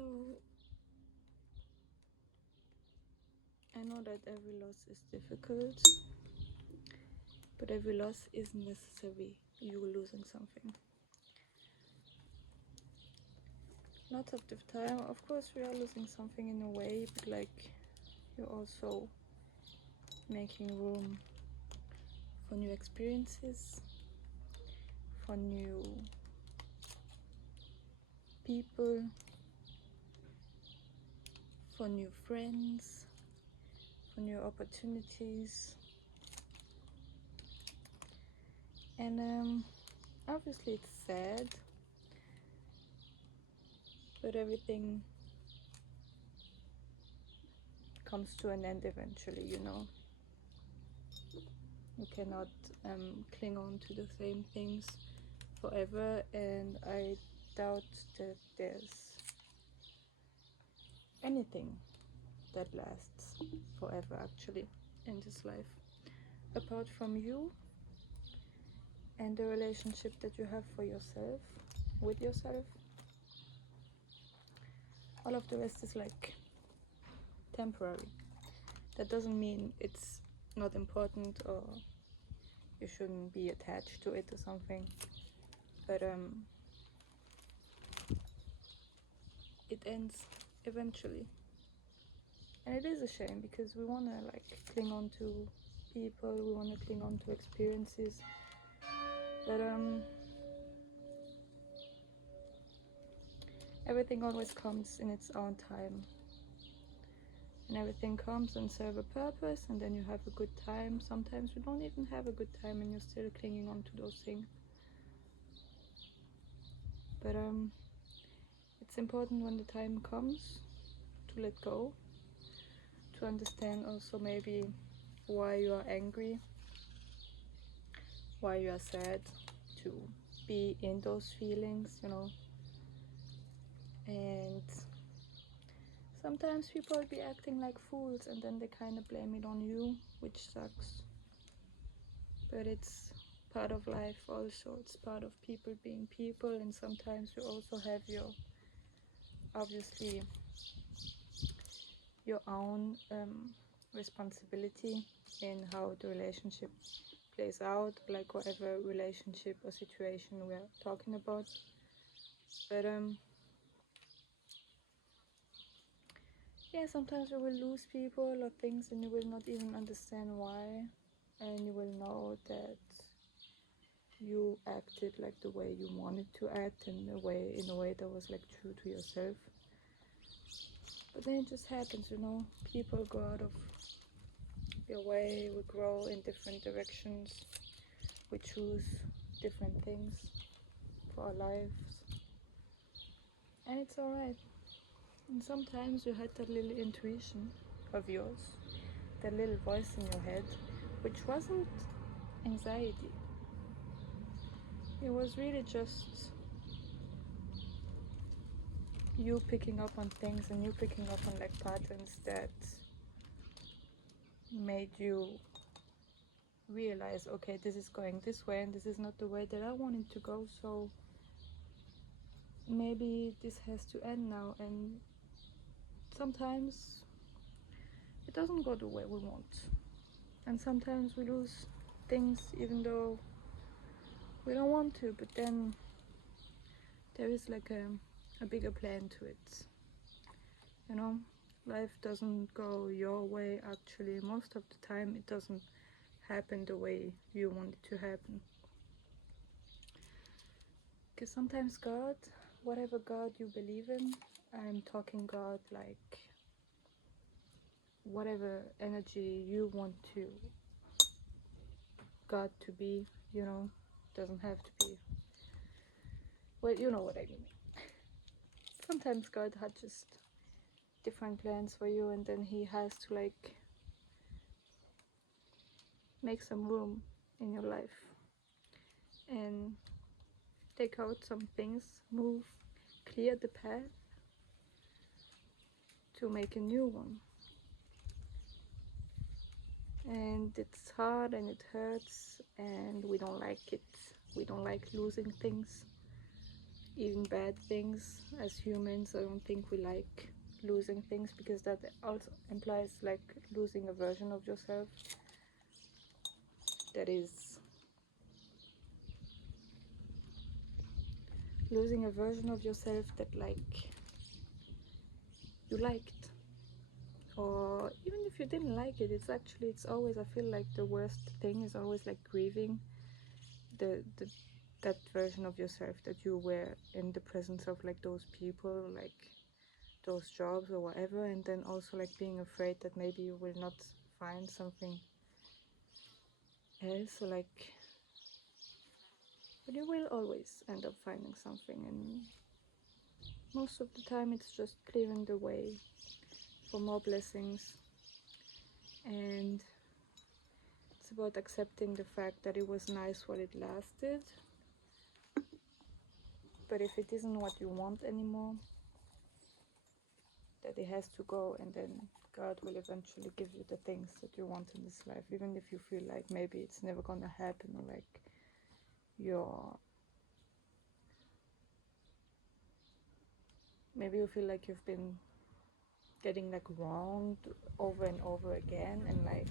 So I know that every loss is difficult, but every loss isn't necessarily you losing something. Lots of the time, of course, we are losing something in a way, but like you're also making room for new experiences, for new people, for new friends, for new opportunities. And obviously it's sad, but everything comes to an end eventually, you know. You cannot cling on to the same things forever, and I doubt that there's anything that lasts forever actually in this life, apart from you and the relationship that you have for yourself, with yourself. All of the rest is like temporary. That doesn't mean it's not important or you shouldn't be attached to it or something, but it ends eventually. And it is a shame because we want to like cling on to people, we want to cling on to experiences, but everything always comes in its own time, and everything comes and serve a purpose, and then you have a good time. Sometimes you don't even have a good time and you're still clinging on to those things, but it's important when the time comes to let go, to understand also maybe why you are angry, why you are sad, to be in those feelings, you know. And sometimes people be acting like fools and then they kind of blame it on you, which sucks. But it's part of life also. It's part of people being people, and sometimes you also have your, obviously, your own responsibility in how the relationship plays out, like whatever relationship or situation we're talking about. But yeah, sometimes you will lose people or things and you will not even understand why, and you will know that you acted like the way you wanted to act, in a way that was like true to yourself. But then it just happens, you know. People go out of their way, we grow in different directions, we choose different things for our lives, and it's alright. And sometimes you had that little intuition of yours, that little voice in your head, which wasn't anxiety. It was really just you picking up on things and you picking up on like patterns that made you realize, okay, this is going this way and this is not the way that I wanted to go, so maybe this has to end now. And sometimes it doesn't go the way we want, and sometimes we lose things even though we don't want to, but then there is like a bigger plan to it, you know. Life doesn't go your way. Actually, most of the time it doesn't happen the way you want it to happen, because sometimes God, whatever God you believe in, I'm talking God like whatever energy you want to God to be, you know, doesn't have to be, well, you know what I mean. Sometimes God had just different plans for you, and then he has to like make some room in your life and take out some things, move, clear the path to make a new one. And it's hard and it hurts and we don't like it. We don't like losing things, even bad things. As humans, I don't think we like losing things, because that also implies like losing a version of yourself that is losing a version of yourself that like you liked. Or even if you didn't like it, it's always, I feel like the worst thing is always like grieving the that version of yourself that you were in the presence of, like those people, like those jobs or whatever, and then also like being afraid that maybe you will not find something else, or like, but you will always end up finding something, and most of the time it's just clearing the way for more blessings. And it's about accepting the fact that it was nice while it lasted, but if it isn't what you want anymore, that it has to go, and then God will eventually give you the things that you want in this life, even if you feel like maybe it's never gonna happen, or like you're, maybe you feel like you've been getting like wronged over and over again, and like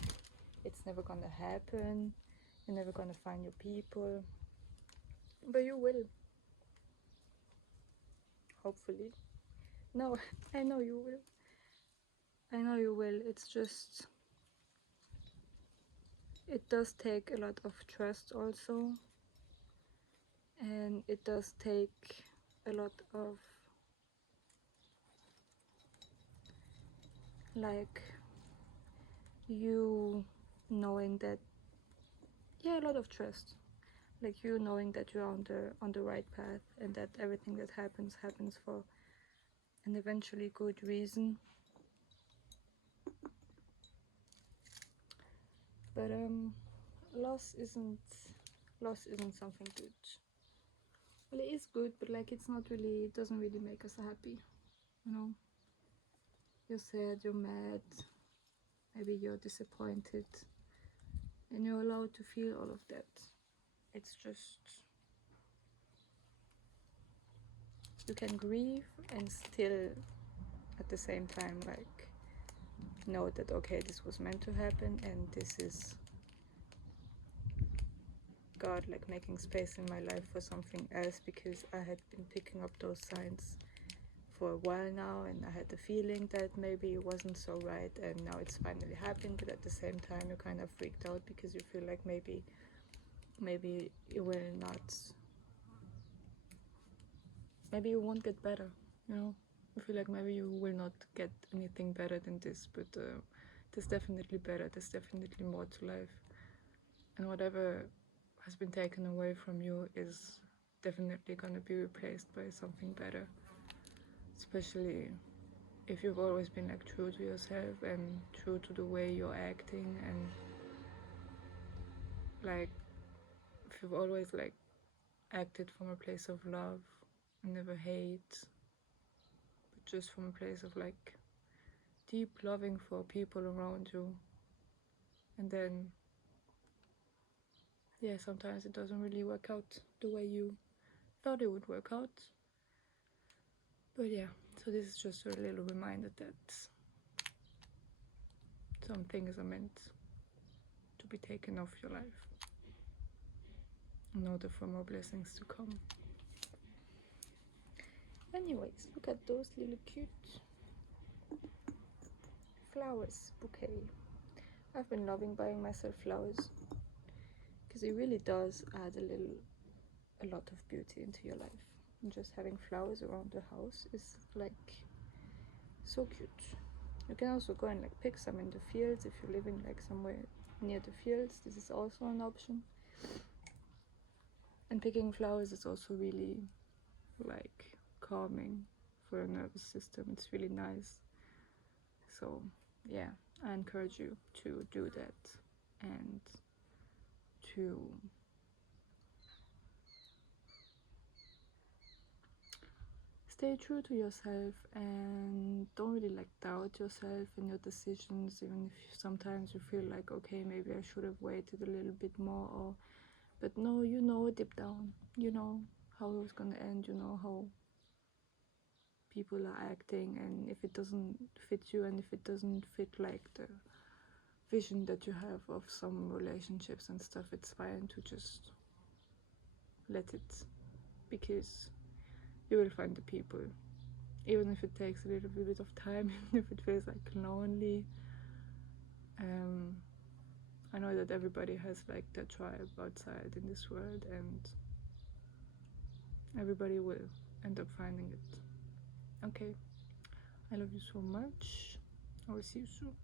it's never gonna happen, you're never gonna find your people, but you will, hopefully. No, I know you will. I know you will. It's just, it does take a lot of trust also, and it does take a lot of like you knowing that, yeah, a lot of trust, like you knowing that you're on the right path, and that everything that happens for an eventually good reason. But loss isn't loss isn't something good. Well, it is good, but like it's not really, it doesn't really make us happy, you know. You're sad, you're mad, maybe you're disappointed, and you're allowed to feel all of that. It's just, you can grieve and still at the same time like know that, okay, this was meant to happen, and this is God like making space in my life for something else, because I had been picking up those signs for a while now, and I had the feeling that maybe it wasn't so right, and now it's finally happened. But at the same time you're kind of freaked out, because you feel like maybe it will not, maybe you won't get better, you know. I feel like maybe you will not get anything better than this, but there's definitely better, there's definitely more to life, and whatever has been taken away from you is definitely going to be replaced by something better, especially if you've always been like true to yourself and true to the way you're acting, and like if you've always like acted from a place of love and never hate, but just from a place of like deep loving for people around you, and then yeah, sometimes it doesn't really work out the way you thought it would work out. But yeah, so this is just a little reminder that some things are meant to be taken off your life in order for more blessings to come. Anyways, look at those little cute flowers bouquet. I've been loving buying myself flowers, because it really does add a lot of beauty into your life. And just having flowers around the house is like so cute. You can also go and like pick some in the fields if you're living like somewhere near the fields. This is also an option. And picking flowers is also really like calming for your nervous system. It's really nice. So yeah, I encourage you to do that, and to stay true to yourself, and don't really like doubt yourself and your decisions, even if sometimes you feel like, okay, maybe I should have waited a little bit more, or but no, you know deep down, you know how it was gonna end, you know, how people are acting, and if it doesn't fit you, and if it doesn't fit like the vision that you have of some relationships and stuff, it's fine to just let it, because you will find the people, even if it takes a little bit of time, even if it feels like lonely. I know that everybody has like their tribe outside in this world, and everybody will end up finding it. Okay, I love you so much. I will see you soon.